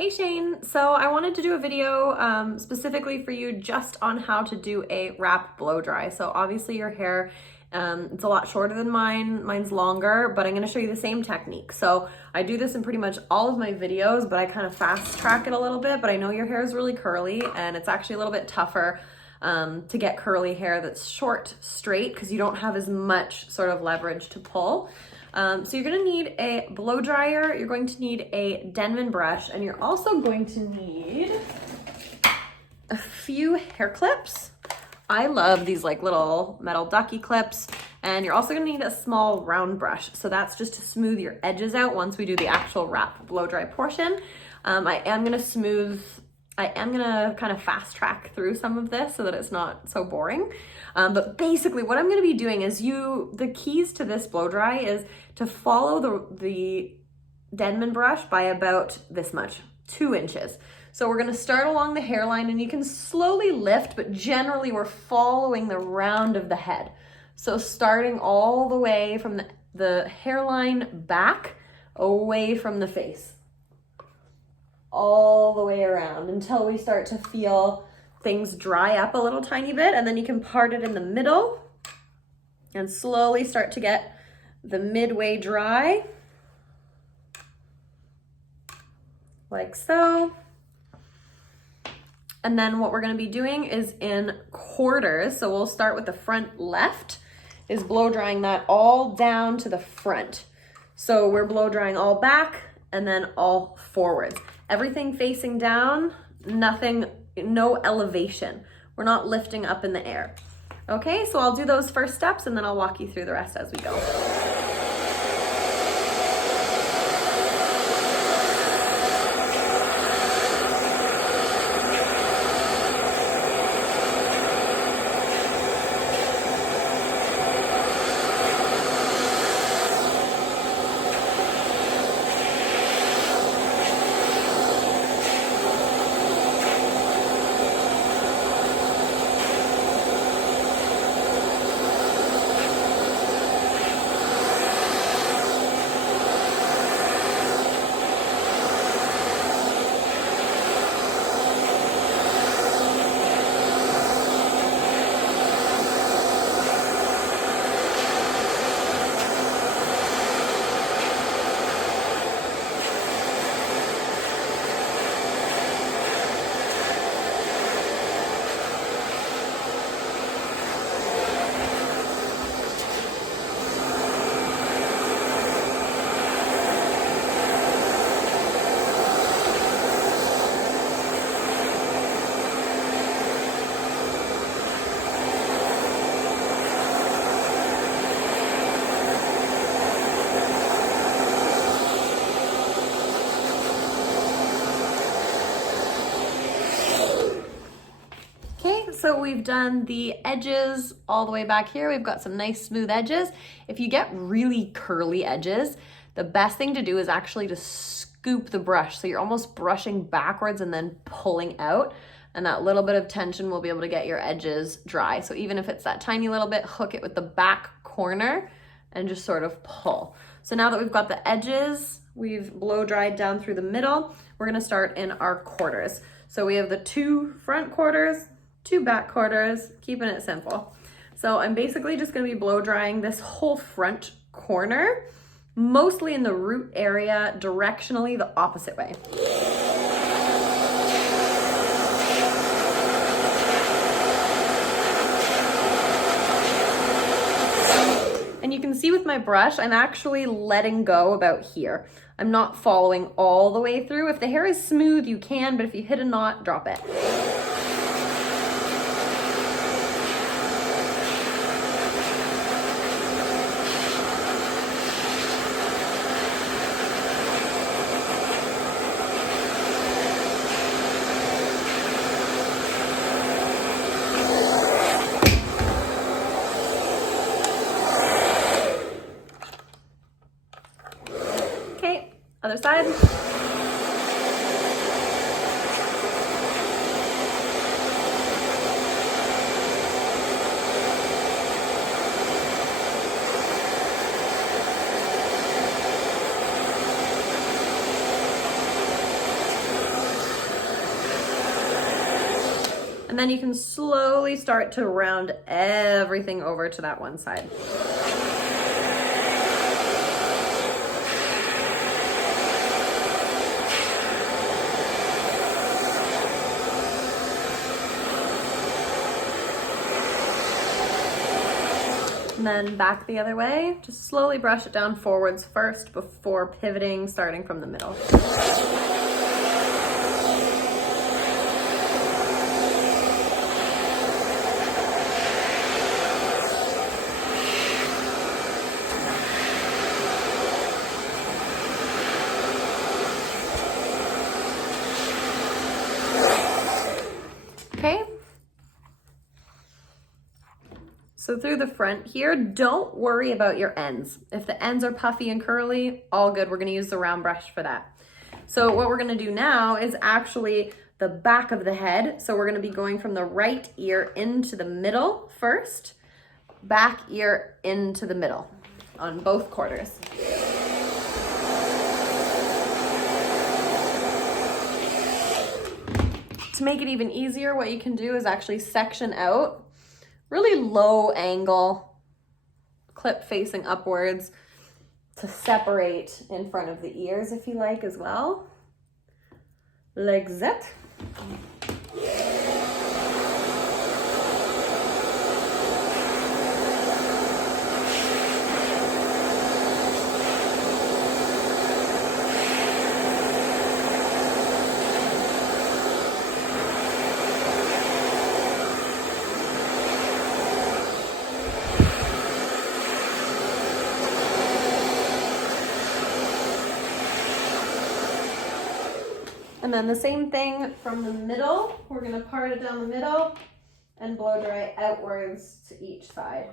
Hey Shane, so I wanted to do a video specifically for you just on how to do a wrap blow dry. So obviously your hair, it's a lot shorter than mine. Mine's longer, but I'm gonna show you the same technique. So I do this in pretty much all of my videos, but I kind of fast track it a little bit, but I know your hair is really curly and it's actually a little bit tougher to get curly hair that's short, straight, because you don't have as much sort of leverage to pull. So you're gonna need a blow dryer, you're going to need a Denman brush, and you're also going to need a few hair clips. I love these like little metal ducky clips, and you're also gonna need a small round brush. So that's just to smooth your edges out once we do the actual wrap blow dry portion. I am gonna kind of fast track through some of this so that it's not so boring. But basically what I'm gonna be doing is the keys to this blow dry is to follow the Denman brush by about this much, 2 inches. So we're gonna start along the hairline and you can slowly lift, but generally we're following the round of the head. So starting all the way from the hairline back, away from the face, all the way around until we start to feel things dry up a little tiny bit, and then you can part it in the middle and slowly start to get the midway dry, like so. And then what we're gonna be doing is in quarters, so we'll start with the front left, is blow drying that all down to the front. So we're blow drying all back and then all forwards. Everything facing down, no elevation. We're not lifting up in the air. Okay, so I'll do those first steps and then I'll walk you through the rest as we go. So we've done the edges all the way back here. We've got some nice smooth edges. If you get really curly edges, the best thing to do is actually to scoop the brush. So you're almost brushing backwards and then pulling out, and that little bit of tension will be able to get your edges dry. So even if it's that tiny little bit, hook it with the back corner and just sort of pull. So now that we've got the edges, we've blow dried down through the middle, we're gonna start in our quarters. So we have the 2 front quarters, 2 back quarters, keeping it simple. So I'm basically just gonna be blow drying this whole front corner, mostly in the root area, directionally the opposite way. And you can see with my brush, I'm actually letting go about here. I'm not following all the way through. If the hair is smooth, you can, but if you hit a knot, drop it. Other side. And then you can slowly start to round everything over to that one side. And then back the other way, just slowly brush it down forwards first before pivoting, starting from the middle. Okay. So through the front here, don't worry about your ends. If the ends are puffy and curly, all good. We're gonna use the round brush for that. So what we're gonna do now is actually the back of the head. So we're gonna be going from the right ear into the middle first, back ear into the middle on both quarters. To make it even easier, what you can do is actually section out really low angle, clip facing upwards to separate in front of the ears if you like as well, like that. And then the same thing from the middle. We're gonna part it down the middle and blow dry outwards to each side.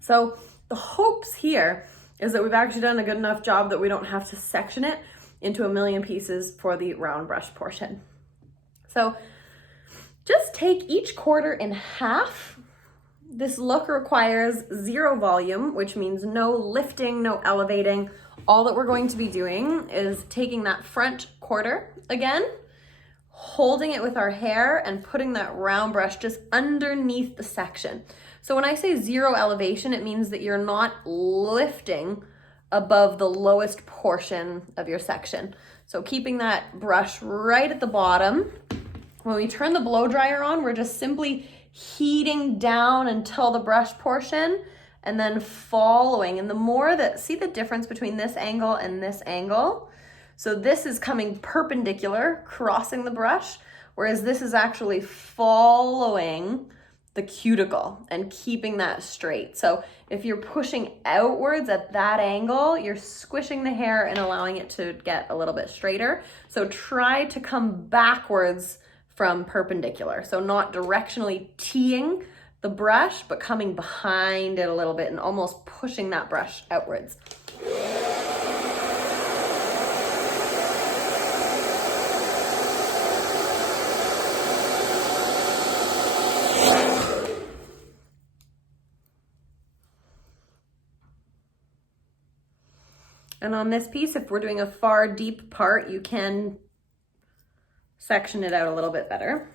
So the hopes here is that we've actually done a good enough job that we don't have to section it into a million pieces for the round brush portion. So just take each quarter in half. This look requires 0 volume, which means no lifting, no elevating. All that we're going to be doing is taking that front quarter again, holding it with our hair and putting that round brush just underneath the section. So when I say 0 elevation, it means that you're not lifting above the lowest portion of your section. So keeping that brush right at the bottom. When we turn the blow dryer on, we're just simply heating down until the brush portion and then following. And the more that, see the difference between this angle and this angle? So this is coming perpendicular, crossing the brush, whereas this is actually following the cuticle and keeping that straight. So if you're pushing outwards at that angle, you're squishing the hair and allowing it to get a little bit straighter. So try to come backwards from perpendicular. So not directionally teeing the brush, but coming behind it a little bit and almost pushing that brush outwards. And on this piece, if we're doing a far deep part, you can section it out a little bit better.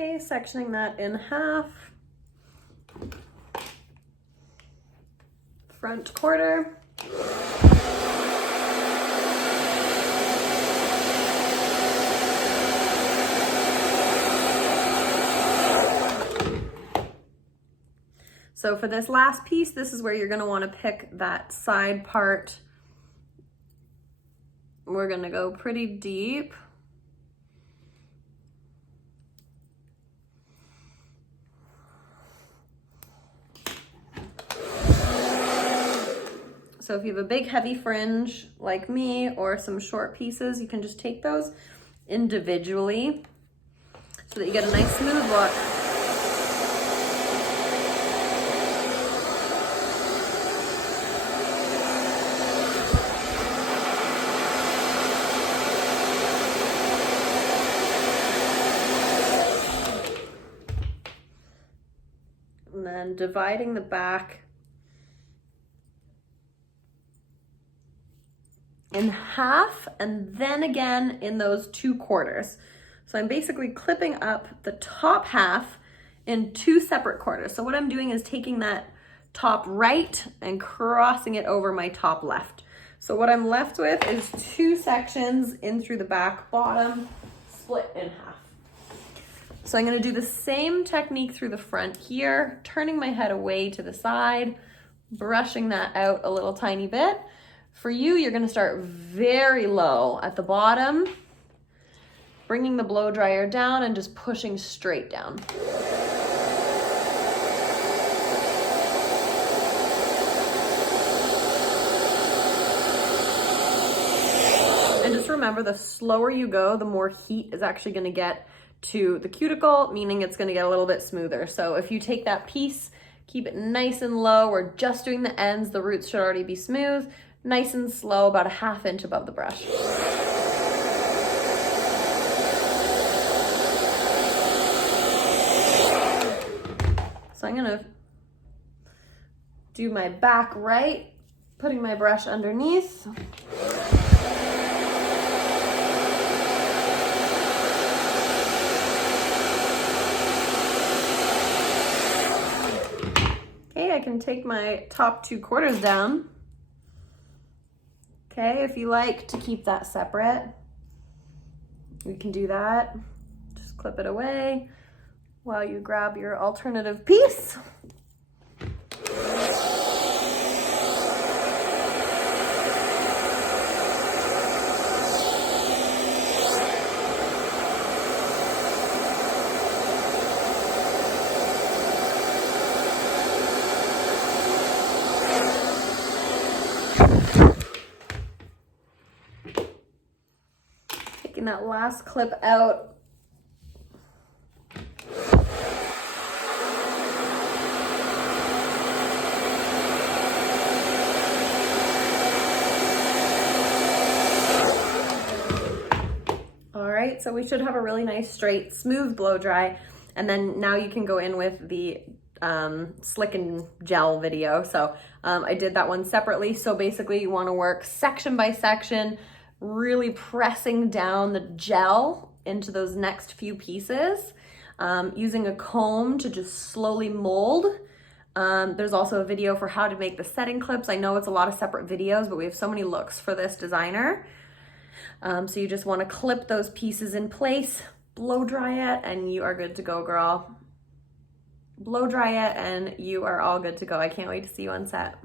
Okay, sectioning that in half. Front quarter. So for this last piece, this is where you're gonna wanna pick that side part. We're gonna go pretty deep. So if you have a big heavy fringe like me or some short pieces, you can just take those individually so that you get a nice smooth look. And then dividing the back in half and then again in those 2/4. So I'm basically clipping up the top half in 2 separate quarters. So what I'm doing is taking that top right and crossing it over my top left. So what I'm left with is 2 sections in through the back bottom, split in half. So I'm gonna do the same technique through the front here, turning my head away to the side, brushing that out a little tiny bit. For you, you're gonna start very low at the bottom, bringing the blow dryer down and just pushing straight down. And just remember, the slower you go, the more heat is actually gonna get to the cuticle, meaning it's gonna get a little bit smoother. So if you take that piece, keep it nice and low, we're just doing the ends, the roots should already be smooth, nice and slow, about a 1/2 inch above the brush. So I'm gonna do my back right, putting my brush underneath. Okay, I can take my top 2/4 down. Okay, if you like to keep that separate, you can do that. Just clip it away while you grab your alternative piece. Taking that last clip out. All right, so we should have a really nice, straight, smooth blow dry. And then now you can go in with the slick and gel video. So I did that one separately. So basically you wanna work section by section, really pressing down the gel into those next few pieces, using a comb to just slowly mold. There's also a video for how to make the setting clips. I know it's a lot of separate videos, but we have so many looks for this designer. So you just want to clip those pieces in place, blow dry it, and you are good to go, girl. Blow dry it and you are all good to go. I can't wait to see you on set.